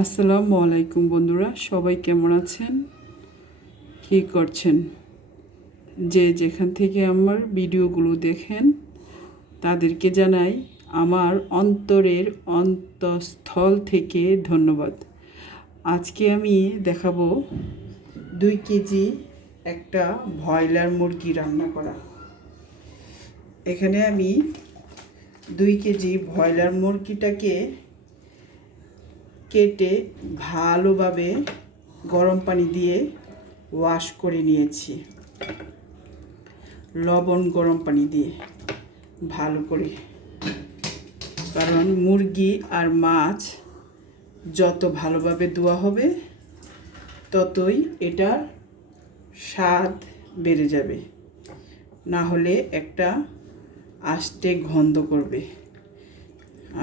আসসালামু আলাইকুম বন্ধুরা, সবাই কেমন আছেন, কী করছেন? যে যেখান থেকে আমার ভিডিওগুলো দেখেন তাদেরকে জানাই আমার অন্তরের অন্তঃস্থল থেকে ধন্যবাদ। আজকে আমি দেখাবো 2 কেজি একটা ব্রয়লার মুরগি রান্না করা। এখানে আমি 2 কেজি ব্রয়লার মুরগিটাকে কেটে ভালোভাবে গরম পানি দিয়ে ওয়াশ করে নিয়েছি, লবণ গরম পানি দিয়ে ভালো করে। কারণ মুরগি আর মাছ যত ভালোভাবে ধোয়া হবে ততই এটার স্বাদ বেড়ে যাবে, না হলে একটা আষ্টে গন্ধ করবে।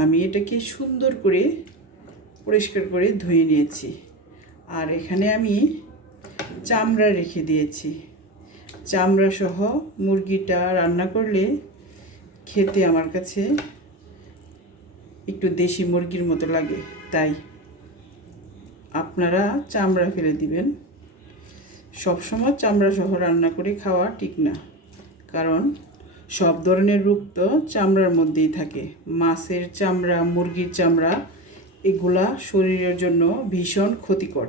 আমি এটাকে সুন্দর করে পরিষ্কার করে ধুয়ে নিয়েছি। আর এখানে আমি চামড়া রেখে দিয়েছি। চামড়া সহ মুরগিটা রান্না করলে খেতে আমার কাছে একটু দেশি মুরগির মতো লাগে, তাই আপনারা চামড়া ফেলে দিবেন। সবসময় চামড়া সহ রান্না করে খাওয়া ঠিক না, কারণ সব ধরনের রোগ তো চামড়ার মধ্যেই থাকে। মাছের চামড়া, মুরগির চামড়া এগুলা শরীরের জন্য ভীষণ ক্ষতিকর।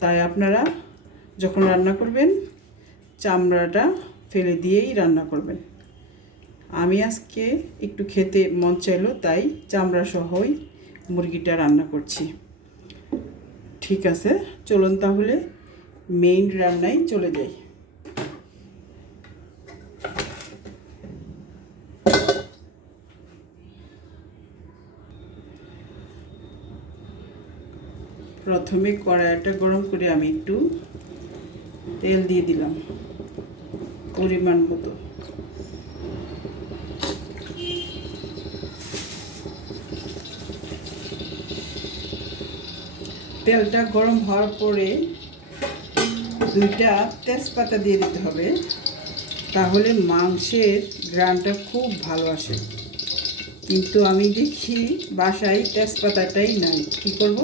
তাই আপনারা যখন রান্না করবেন চামড়াটা ফেলে দিয়েই রান্না করবেন। আমি আজকে একটু খেতে মন চাইলো, তাই চামড়া সহই মুরগিটা রান্না করছি। ঠিক আছে, চলুন তাহলে মেইন রান্নায় চলে যাই। প্রথমে কড়াইটা গরম করে আমি একটু তেল দিয়ে দিলাম পরিমাণ মতো। তেলটা গরম হওয়ার পরে 2টা তেজপাতা দিয়ে দিতে হবে, তাহলে মাংসের ঘ্রাণটা খুব ভালো আসে। কিন্তু আমি দেখি বাসায় তেজপাতাটাই নাই, কি করব?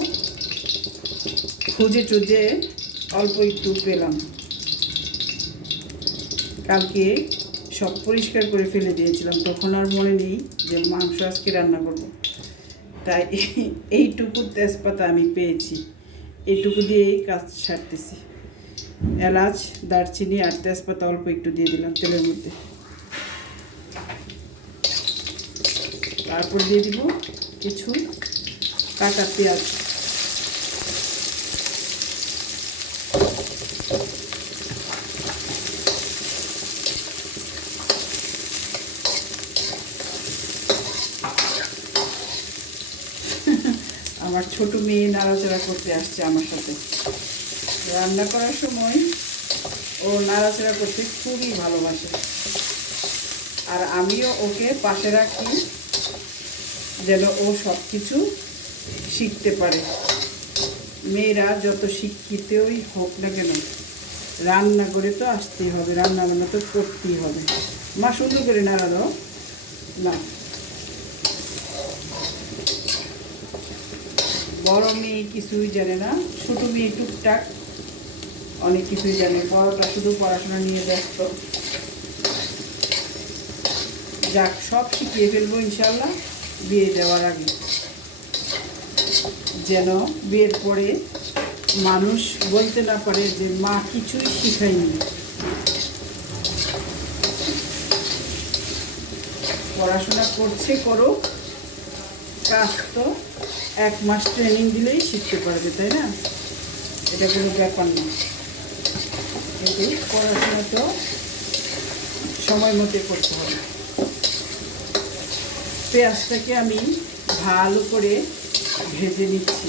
খুঁজে টুজে অল্প একটু পেলাম। কালকে সব পরিষ্কার করে ফেলে দিয়েছিলাম, তখন আর মনে নেই যে মাংস আজকে রান্না করব। তাই এইটুকু তেজপাতা আমি পেয়েছি, এইটুকু দিয়েই কাজ সারতেছি। এলাচ, দারচিনি আর তেজপাতা অল্প একটু দিয়ে দিলাম তেলের মধ্যে। তারপর দিয়ে দিব কিছু কাটা পেঁয়াজ। আমার ছোট মেয়ে নাড়াচাড়া করতে আসছে আমার সাথে। রান্না করার সময় ও নাড়াচাড়া করতে খুবই ভালোবাসে, আর আমিও ওকে পাশে রাখি যেন ও সব কিছু শিখতে পারে। মেয়েরা যত শিক্ষিতই হোক না কেন, রান্না করে তো আসতেই হবে, রান্না বান্না তো করতেই হবে। মা সুন্দর করে নাড়া দাও না। বড় মেয়ে কিছুই জানে না, ছোটো মেয়ে টুকটাক অনেক কিছুই জানে। বড়টা শুধু পড়াশোনা নিয়ে ব্যস্ত। যাক, সব শিখিয়ে ফেলবো ইনশাল্লাহ বিয়ে দেওয়ার আগে, যেন বিয়ের পরে মানুষ বলতে না পারে যে মা কিছুই শিখায়নি। পড়াশোনা করছে করুক, কাজ তো 1 মাস ট্রেনিং দিলেই শিখতে পারবে, তাই না? এটা কোনো ব্যাপার না। কিন্তু পড়াশোনা তো সময় মতো করতে হবে। পেঁয়াজটাকে আমি ভালো করে ভেজে নিচ্ছি।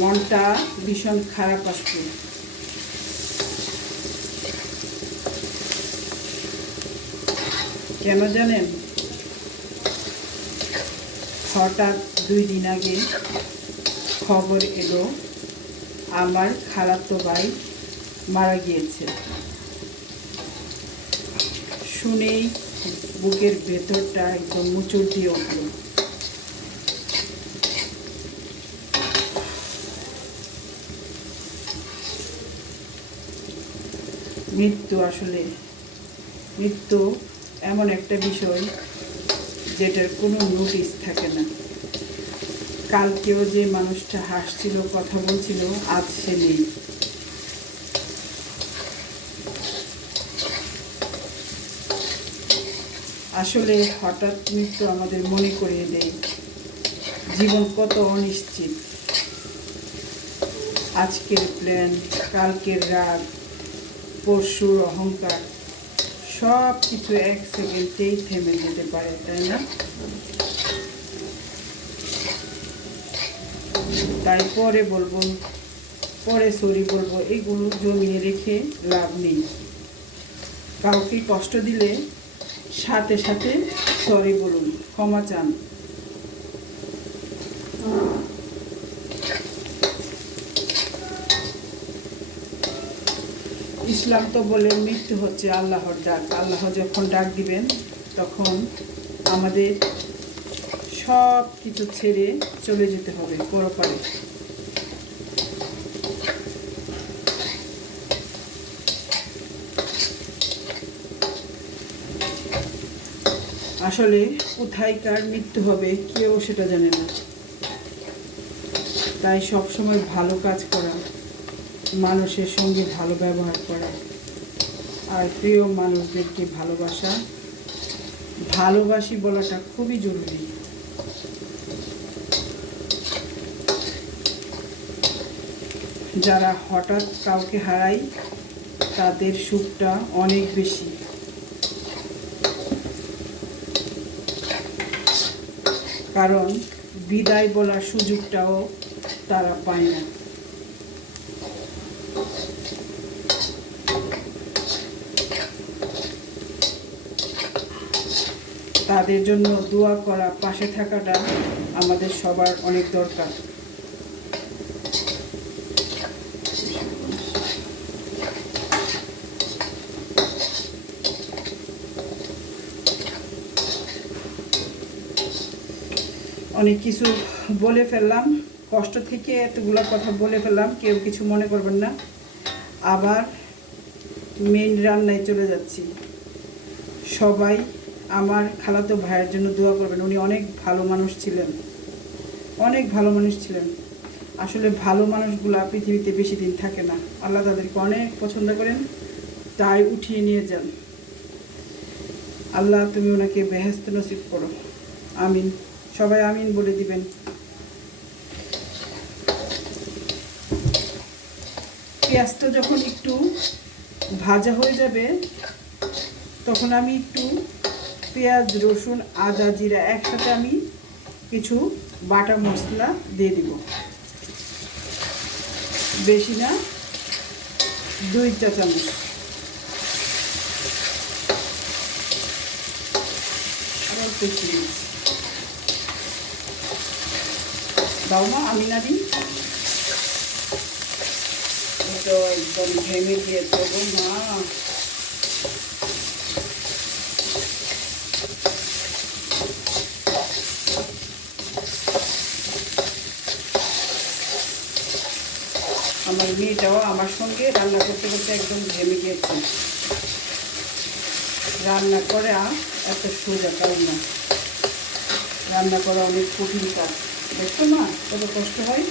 মনটা ভীষণ খারাপ আসছে। কেন জানেন? হঠাৎ 2 দিন আগে খবর এলো আমার খালাতো ভাই মারা গিয়েছে। শুনেই বুকের ভেতরটা একদম মুচুর দিয়ে উঠল। মৃত্যু এমন একটা বিষয় যেটার কোনো নোটিশ থাকে না। কালকেও যে মানুষটা হাসছিল, কথা বলছিল, আজ সে নেই। আসলে হঠাৎ মৃত্যু আমাদের মনে করিয়ে দেয় জীবন কত অনিশ্চিত। আজকের প্ল্যান, কালকের রাগ, পরশুর অহংকার, সব কিছু এক সেকেন্ডেই থেমে যেতে পারে, তাই না? তাই পরে সরি বলবো, এগুলো জমিয়ে রেখে লাভ নেই। কাউকে কষ্ট দিলে সাথে সাথে সরি বলুন, ক্ষমা চান। ইসলাম তো বলে মৃত্যু হচ্ছে আল্লাহর ডাক। আল্লাহ যখন ডাক দিবেন তখন আমাদের সব কিছু ছেড়ে চলে যেতে হবে পরপারে। আসলে কোথায় কার মৃত্যু হবে কেউ সেটা জানে না। তাই সবসময় ভালো কাজ করা, মানুষের সঙ্গে ভালো ব্যবহার করা, আর প্রিয় মানুষদেরকে ভালোবাসি বলাটা খুবই জরুরি। যারা হঠাৎ কাউকে হারায় তাদের সুখটা অনেক বেশি। কারণ বিদায় বলার সুযোগটাও তারা পায় না। তাদের জন্য দোয়া করা, পাশে থাকাটা আমাদের সবার অনেক দরকার। অনেক কিছু বলে ফেললাম, কষ্ট থেকে এতগুলো কথা বলে ফেললাম, কেউ কিছু মনে করবেন না। আবার মেইন রান্নায় চলে যাচ্ছি। সবাই আমার খালাতো ভাইয়ের জন্য দোয়া করবেন। উনি অনেক ভালো মানুষ ছিলেন। আসলে ভালো মানুষগুলো পৃথিবীতে বেশি দিন থাকে না। আল্লাহ তাদেরকে অনেক পছন্দ করেন, তাই উঠিয়ে নিয়ে যান। আল্লাহ তুমি ওনাকে বেহেশত নসিব করো, আমিন। সবাই আমিন বলে দিবেন। পেঁয়াজটা যখন একটু ভাজা হয়ে যাবে তখন আমি একটু পেঁয়াজ, রসুন, আদা, জিরা একসাথে আমি কিছু বাটা মশলা দিয়ে দিব। বেশি না, 2 চা চামচ। আবার পেঁচিয়ে দিচ্ছি। দাও মা, আমি না দিই তো একদম ঘেমে গিয়েছে গো মা। আমার মেয়েটাও আমার সঙ্গে রান্না করতে করতে একদম ঘেমে গিয়েছে। রান্না করা এত সোজা কাজ না, রান্না করা অনেক কঠিন কাজ। দেখছো মা কত কষ্ট হয়।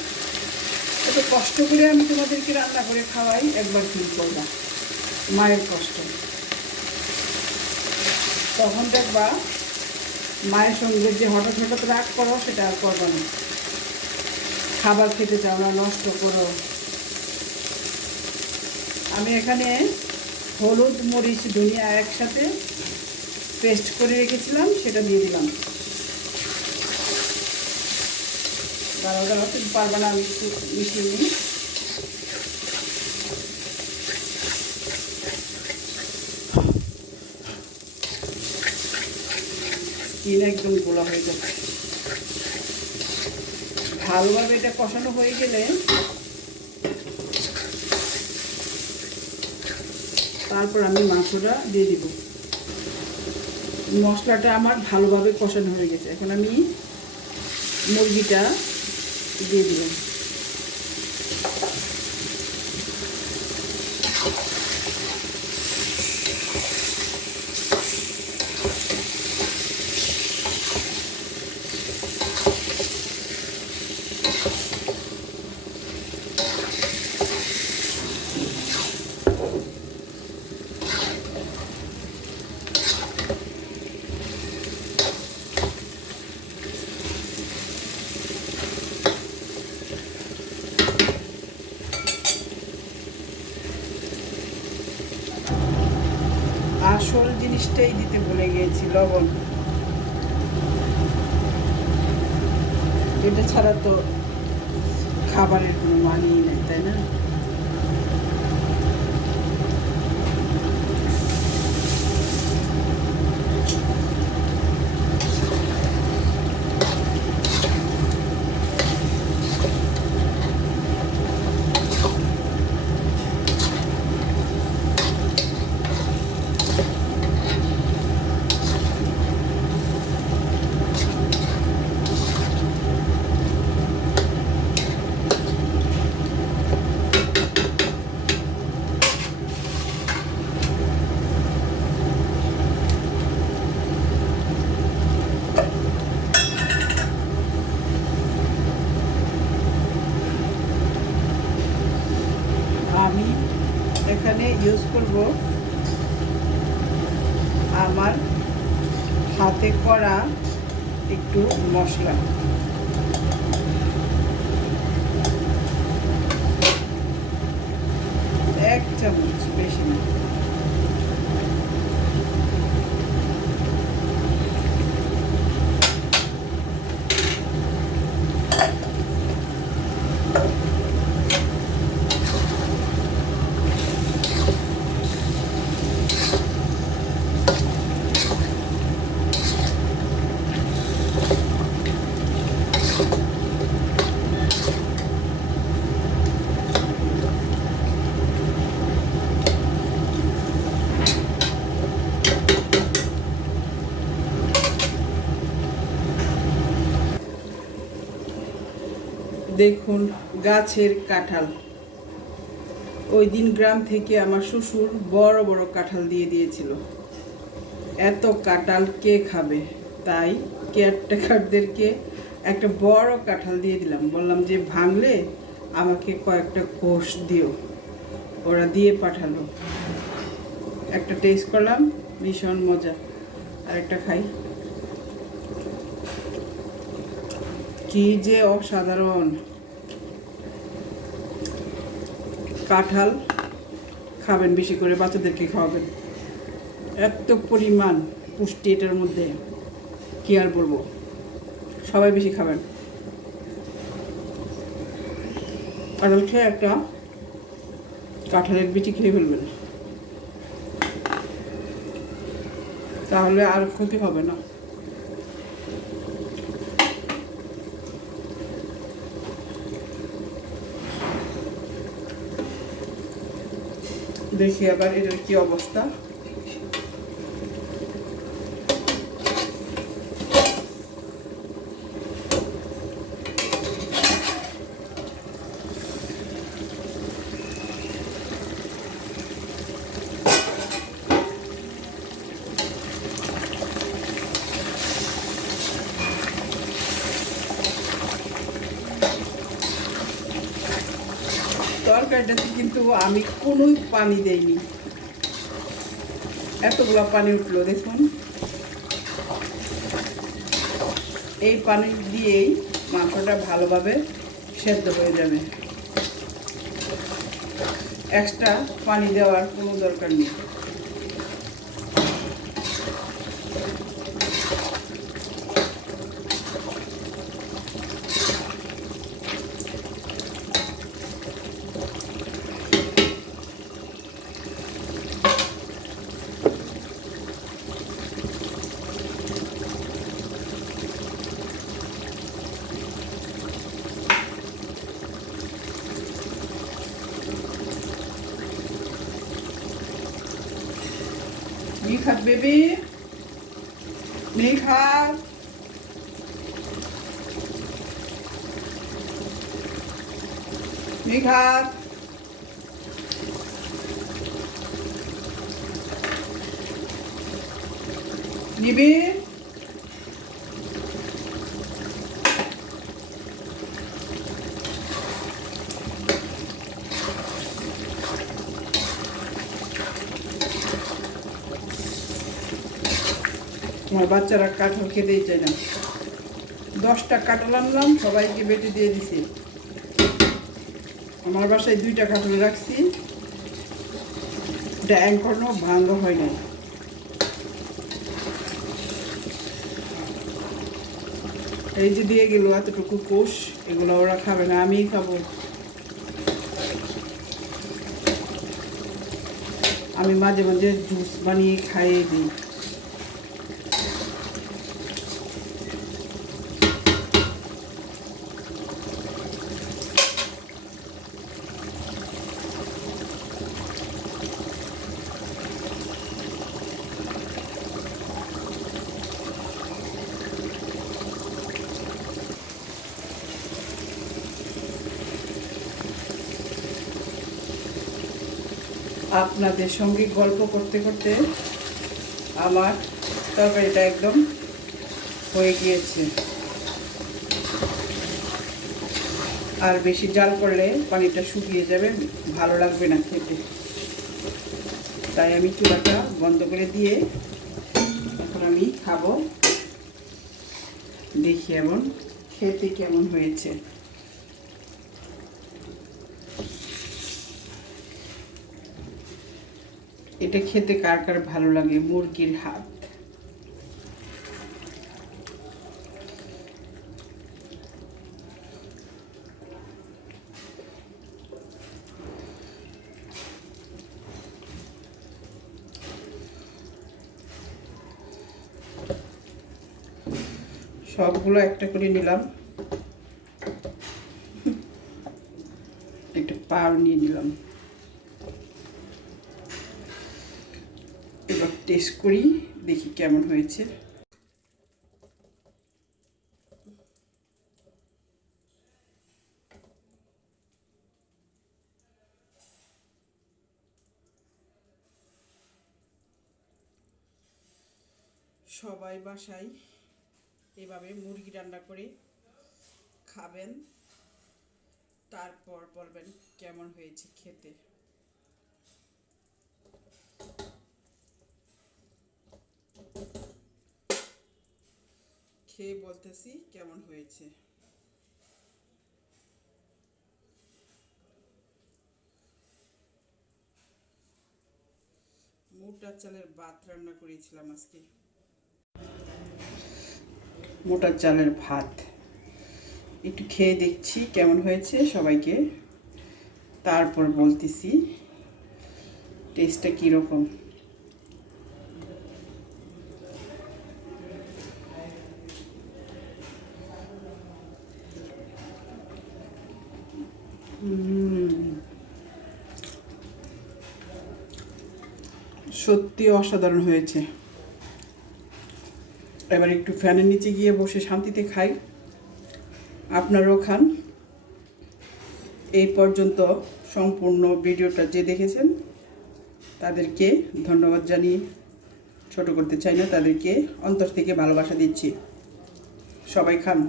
এত কষ্ট করে আমি তোমাদেরকে রান্না করে খাওয়াই, একবার ফিল করবা মায়ের কষ্ট। তখন দেখবা মায়ের সঙ্গে যে হঠাৎ হঠাৎ রাগ করো সেটা আর করবা না। খাবার খেতে চাও না, নষ্ট করো। আমি এখানে হলুদ, মরিচ, ধনিয়া একসাথে পেস্ট করে রেখেছিলাম, সেটা দিয়ে দিলাম। ওটা হতে পারবে না, আমি একটু মিশিয়ে নিই। স্কিন একদম গোলা হয়ে যাচ্ছে। ভালোভাবে এটা কষানো হয়ে গেলে তারপর আমি মাংসটা দিয়ে দিব। মশলাটা আমার ভালোভাবে কষানো হয়ে গেছে। এখন আমি মুরগিটা দিয়ে দিলাম। আসল জিনিসটাই দিতে ভুলে গিয়েছি, লবণ। এটা ছাড়া তো খাবারের কোনো মানেই নেই, তাই না? আমি এখানে ইউজ করব আমার হাতে করা একটু মশলা। এক চামচ, বেশি না। দেখুন গাছের কাঁঠাল। ওই দিন গ্রাম থেকে আমার শ্বশুর বড় বড় কাঁঠাল দিয়ে দিয়েছিল। এত কাঁঠাল কে খাবে, তাই কেয়ারটেকারদেরকে একটা বড় কাঁঠাল দিয়ে দিলাম। বললাম যে ভাঙলে আমাকে কয়েকটা কোষ দিও। ওরা দিয়ে পাঠালো। একটা টেস্ট করলাম, ভীষণ মজা। আর একটা খাই, কি যে অসাধারণ। কাঁঠাল খাবেন, বেশি করে বাচ্চাদেরকে খাওয়াবেন। এত পরিমাণ পুষ্টি এটার মধ্যে, কি আর বলবো। সবাই বেশি খাবেন। কাঁঠাল খেয়ে একটা কাঁঠালের বিচি খেয়ে ফেলবেন, তাহলে আর ক্ষতি হবে না। দেখি আবার এটার কি অবস্থা। তরকারিটাতে কিন্তু আমি কোনো পানি দেইনি। এতগুলো পানি উঠলো দেখুন। এই পানি দিয়েই মাংসটা ভালোভাবে সেদ্ধ হয়ে যাবে। এক্সট্রা পানি দেওয়ার কোনো দরকার নেই। Mikhat baby. নিখাত নিখাত নিবি আমার বাচ্চারা কাঁঠাল খেতেই চায় না। 10টা কাঁঠাল আনলাম, সবাইকে বেটে দিয়ে দিছি। আমার বাসায় 2টা কাঁঠাল রাখছি, এটা এখনো ভাঙা হয় নাই। এই যে দিয়ে গেল এতটুকু কোষ, এগুলো ওরা খাবে না, আমিই খাবো। আমি মাঝে মাঝে জুস বানিয়ে খাইয়ে দিই। আপনাদের সঙ্গে গল্প করতে করতে আমার তরকারিটা একদম হয়ে গিয়েছে। আর বেশি জাল করলে পানিটা শুকিয়ে যাবে, ভালো লাগবে না খেতে। তাই আমি চুলাটা বন্ধ করে দিয়ে এখন আমি খাবো। দেখি এমন খেতে কেমন হয়েছে। এটা খেতে কার কার ভালো লাগে, মুরগির হাত। সবগুলো একটা করে নিলাম, একটা পাও নিয়ে নিলাম। এবার টেস্ট করি, দেখি কেমন হয়েছে। সবাই বাসায় এভাবে মুরগি রান্না করে খাবেন, তারপর বলবেন কেমন হয়েছে খেতে। খেয়ে বলতেছি কেমন হয়েছে। মোটা চালের ভাত রান্না করেছিলাম আজকে। মোটা চালের ভাত একটু খেয়ে দেখছি কেমন হয়েছে সবাইকে, তারপর বলতেছি টেস্টটা কীরকম। সত্যি অসাধারণ হয়েছে। এবার একটু ফ্যানের নিচে গিয়ে বসে শান্তিতে খাই, আপনারাও খান। এই পর্যন্ত সম্পূর্ণ ভিডিওটা যে দেখেছেন তাদেরকে ধন্যবাদ জানিয়ে ছোট করতে চাই না, তাদেরকে অন্তর থেকে ভালোবাসা দিচ্ছি। সবাই খান,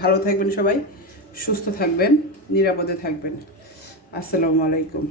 ভালো থাকবেন, সবাই সুস্থ থাকবেন, নিরাপদে থাকবেন। আসসালামু আলাইকুম।